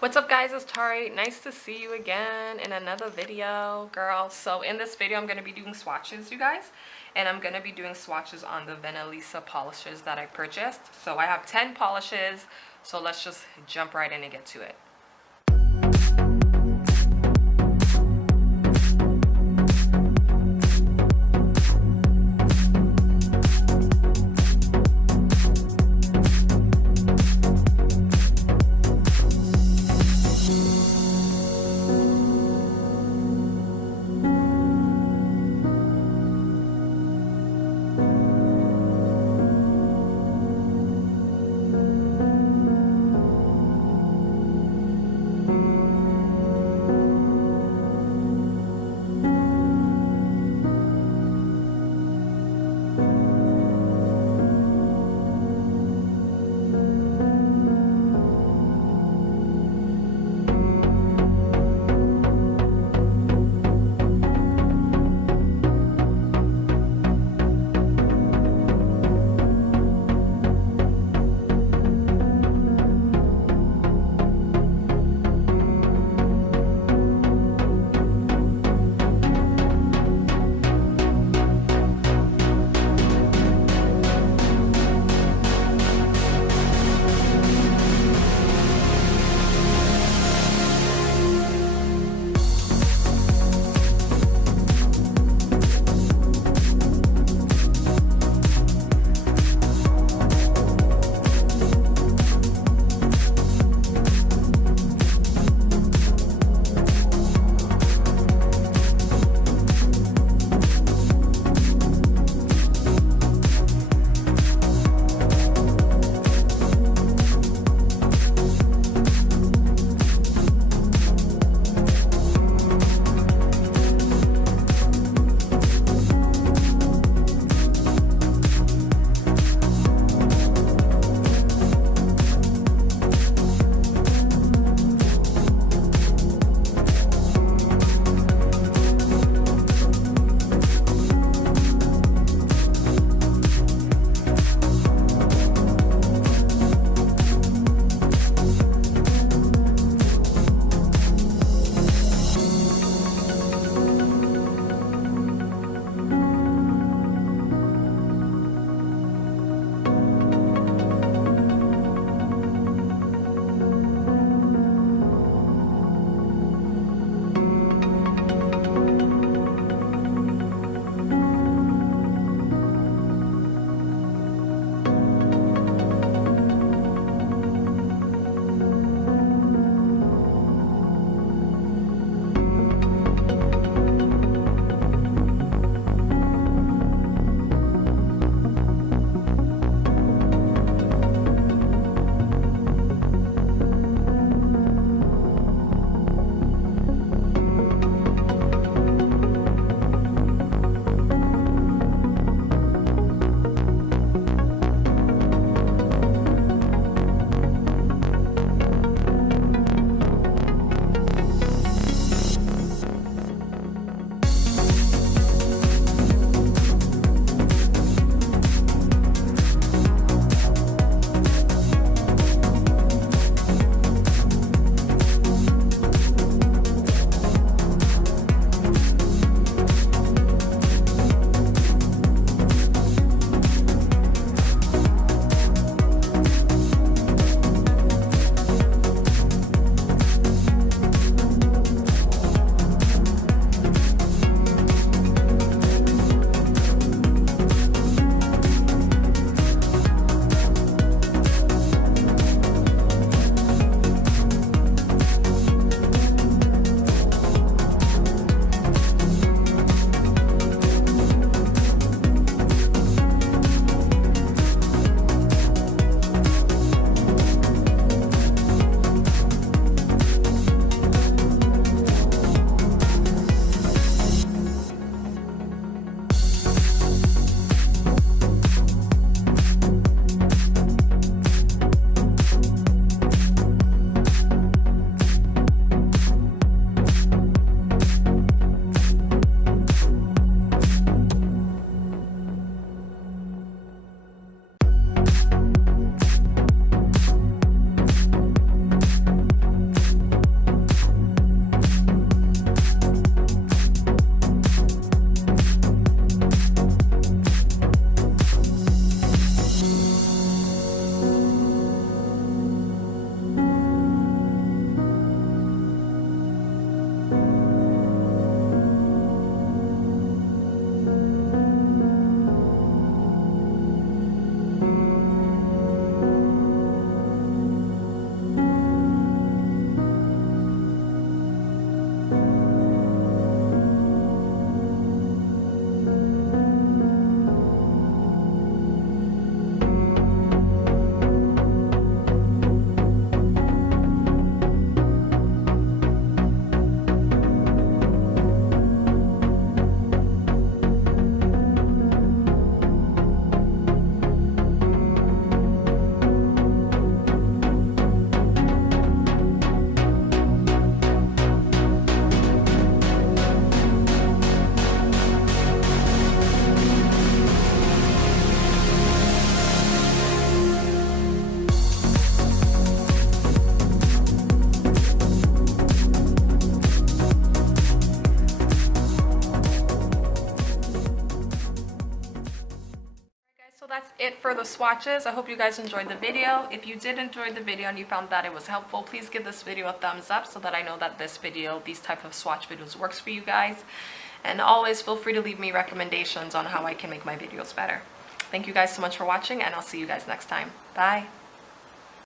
What's up guys, it's Tari. Nice to see you again in another video, girl. So in this video I'm going to be doing swatches, you guys, and I'm going to be doing swatches on the Venalisa polishes that I purchased. So I have 10 polishes, so let's just jump right in and get to it. That's it for the swatches. I hope you guys enjoyed the video. If you did enjoy the video and you found that it was helpful, please give this video a thumbs up so that I know that this video, these type of swatch videos, works for you guys. And always feel free to leave me recommendations on how I can make my videos better. Thank you guys so much for watching, and I'll see you guys next time. Bye.